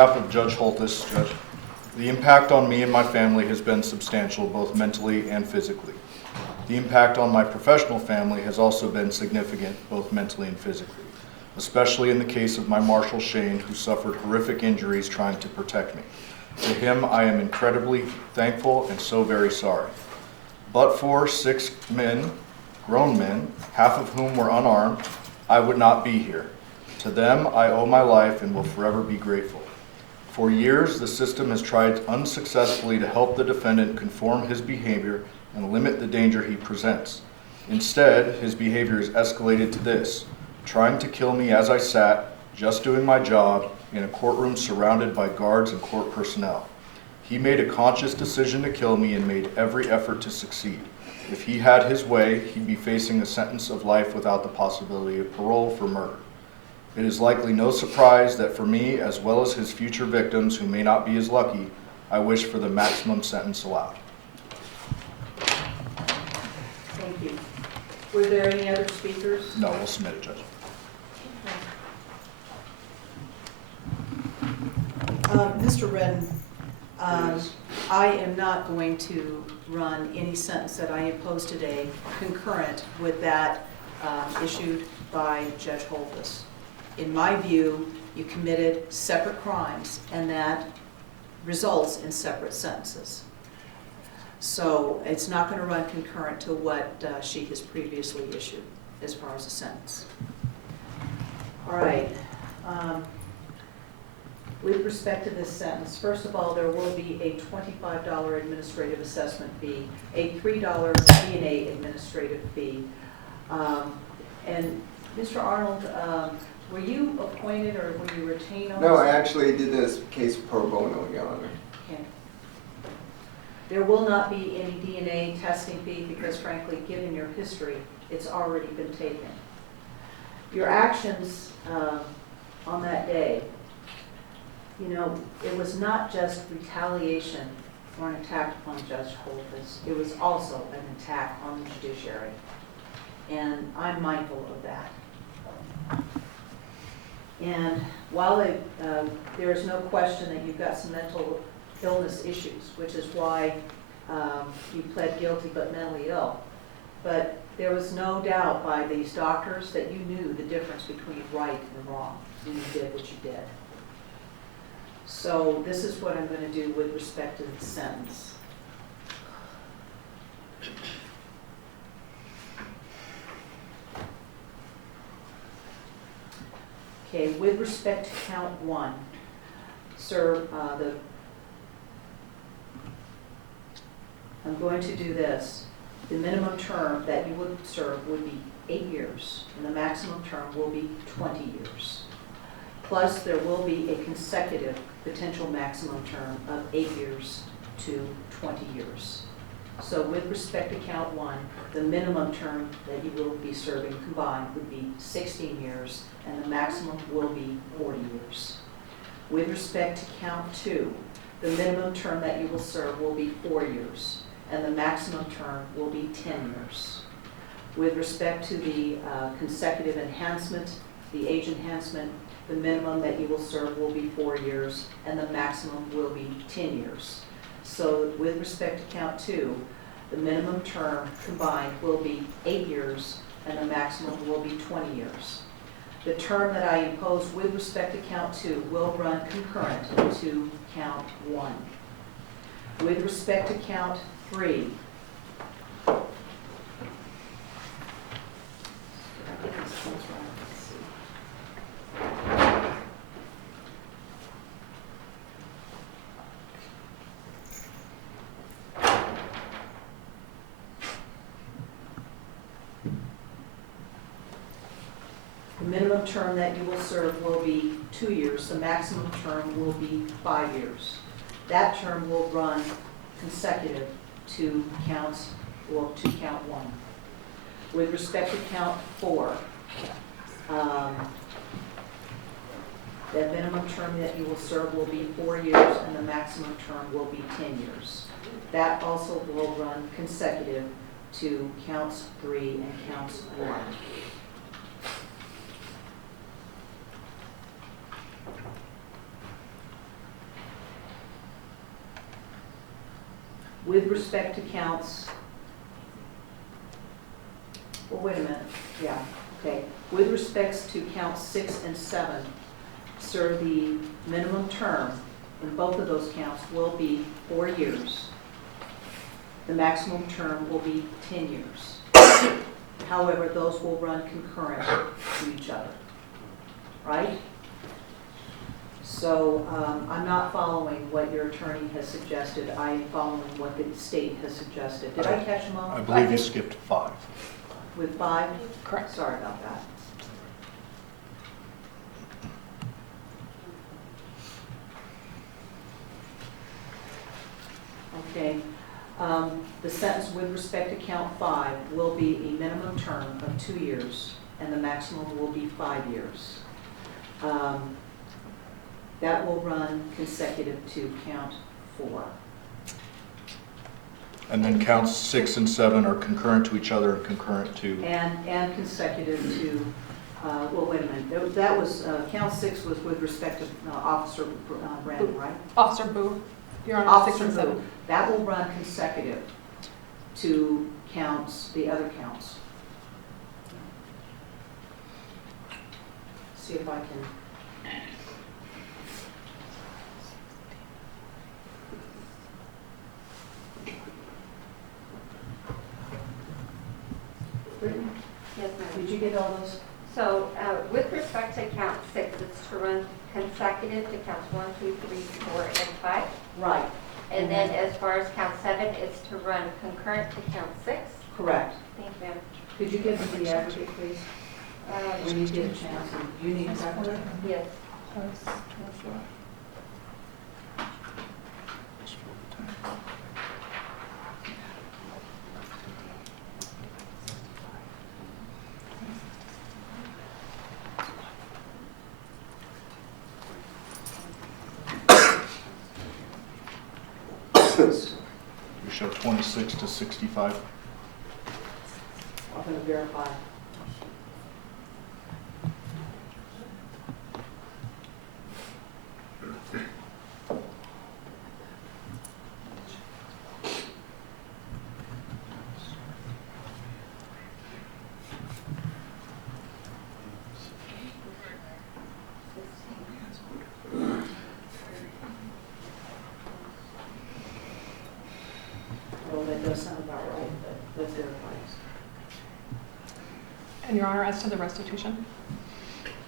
On behalf of Judge Holthus, Judge, the impact on me and my family has been substantial, both mentally and physically. The impact on my professional family has also been significant, both mentally and physically, especially in the case of my Marshal Shane, who suffered horrific injuries trying to protect me. To him, I am incredibly thankful and so very sorry. But for 6 men, grown men, half of whom were unarmed, I would not be here. To them, I owe my life and will forever be grateful. For years, the system has tried unsuccessfully to help the defendant conform his behavior and limit the danger he presents. Instead, his behavior has escalated to this: trying to kill me as I sat, just doing my job, in a courtroom surrounded by guards and court personnel. He made a conscious decision to kill me and made every effort to succeed. If he had his way, he'd be facing a sentence of life without the possibility of parole for murder. It is likely no surprise that for me, as well as his future victims who may not be as lucky, I wish for the maximum sentence allowed. Thank you. Were there any other speakers? No, we'll submit it, Judge. Mr. Redden, I am not going to run any sentence that I impose today concurrent with that issued by Judge Holthus. In my view, you committed separate crimes, and that results in separate sentences. So it's not going to run concurrent to what she has previously issued as far as a sentence. All right. With respect to this sentence, first of all, there will be a $25 administrative assessment fee, a $3 DNA administrative fee. And Mr. Arnold, were you appointed or were you retained on this? No, I actually did this case pro bono, Your Honor. Okay. There will not be any DNA testing fee because, frankly, given your history, it's already been taken. Your actions on that day, you know, it was not just retaliation or an attack upon Judge Holthus. It was also an attack on the judiciary. And I'm mindful of that. And while there is no question that you've got some mental illness issues, which is why you pled guilty but mentally ill, but there was no doubt by these doctors that you knew the difference between right and wrong when you did what you did. So this is what I'm going to do with respect to the sentence. Okay, with respect to count 1, sir, I'm going to do this. The minimum term that you would serve would be 8 years, and the maximum term will be 20 years. Plus, there will be a consecutive potential maximum term of 8 years to 20 years. So with respect to count 1, the minimum term that you will be serving combined would be 16 years, and the maximum will be 40 years. With respect to count 2, the minimum term that you will serve will be 4 years, and the maximum term will be 10 years. With respect to the consecutive enhancement, the age enhancement, the minimum that you will serve will be 4 years, and the maximum will be 10 years. So with respect to count 2, the minimum term combined will be 8 years, and the maximum will be 20 years. The term that I impose with respect to count 2 will run concurrent to count 1. With respect to count 3, the minimum term that you will serve will be 2 years. The maximum term will be 5 years. That term will run consecutive to count 1. With respect to count 4, the minimum term that you will serve will be 4 years, and the maximum term will be 10 years. That also will run consecutive to counts 3 and counts 1. with respect to counts, well, wait a minute, yeah, okay. With respects to counts 6 and 7, sir, the minimum term in both of those counts will be 4 years. The maximum term will be 10 years. However, those will run concurrent to each other, right? So I'm not following what your attorney has suggested. I am following what the state has suggested. Did I catch them all? I believe you skipped 5. With 5? Correct. Sorry about that. Okay. The sentence with respect to count 5 will be a minimum term of 2 years, and the maximum will be 5 years. That will run consecutive to count 4. And then counts 6 and 7 are concurrent to each other and concurrent to, And consecutive to, well, wait a minute, that was, count 6 was with respect to Officer Brandon, right? Officer Boo, you're on 6 Officer and 7. Boo, that will run consecutive to counts, the other counts. See if I can. Brittany, Yes, ma'am. did you get all those? So with respect to count 6, it's to run consecutive to counts 1, 2, 3, 4, and 5. Right, And then as far as count 7, it's to run concurrent to count 6. correct. Thank you, ma'am. Could you give me the aggregate, please? When you get a chance, and you need a aggregate? Yes. you show 26 to 65. I'm going to verify. Well, that does sound about right, but let's verify. And Your Honor, as to the restitution?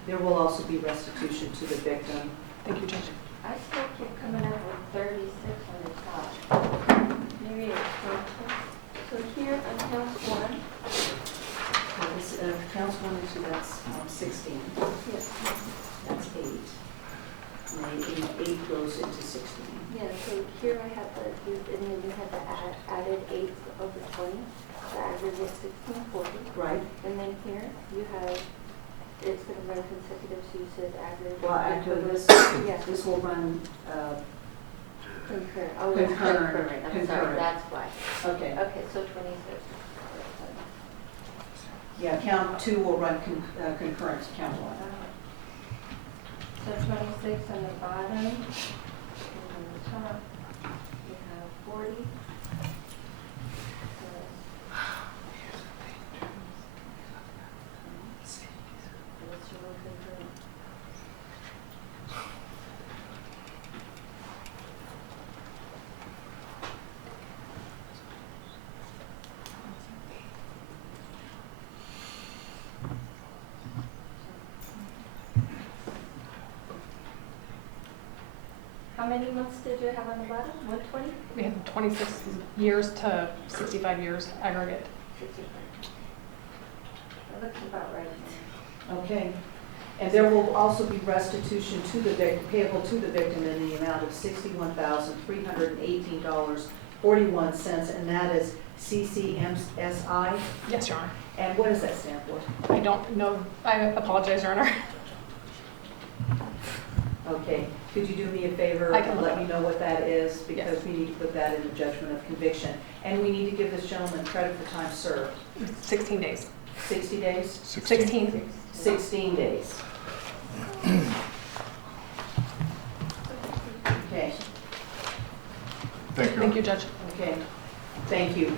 There will also be restitution to the victim. Thank you, Judge. I still keep coming up with 36 on the top. Maybe it's 26. So here on count 1, This, counts 1 and 2, that's 16. yes. That's 8. And then 8 goes into 16. Yeah, so here I have the, and then you have the added 8 over 20, the aggregate 1640. Right. And then here you have, it's going to run consecutive, so you said aggregate. Well, actually, Yeah. this will run, Concurrent. Oh, it's Concurrent. concurrent. I'm sorry, Concurrent. that's why. okay. Okay, so 26. Yeah, count 2 will run concurrent to count 1. So 26 on the bottom, and on the top, you have 40. What's your concurrent? How many months did you have on the bottom? 120? We have 26 years to 65 years aggregate. 65. That looks about right. Okay. And there will also be restitution to the victim, payable to the victim in the amount of $61,318.41, and that is CCMSI. Yes, Your Honor. And what does that stand for? I don't know. I apologize, Your Honor. Okay. Could you do me a favor I can and look let it me know what that is? Because Yes. we need to put that in the judgment of conviction. And we need to give this gentleman credit for time served. 16 days. 60 days? 16. 16 days. Okay. Thank you. Thank you, Judge. Okay. Okay, thank you.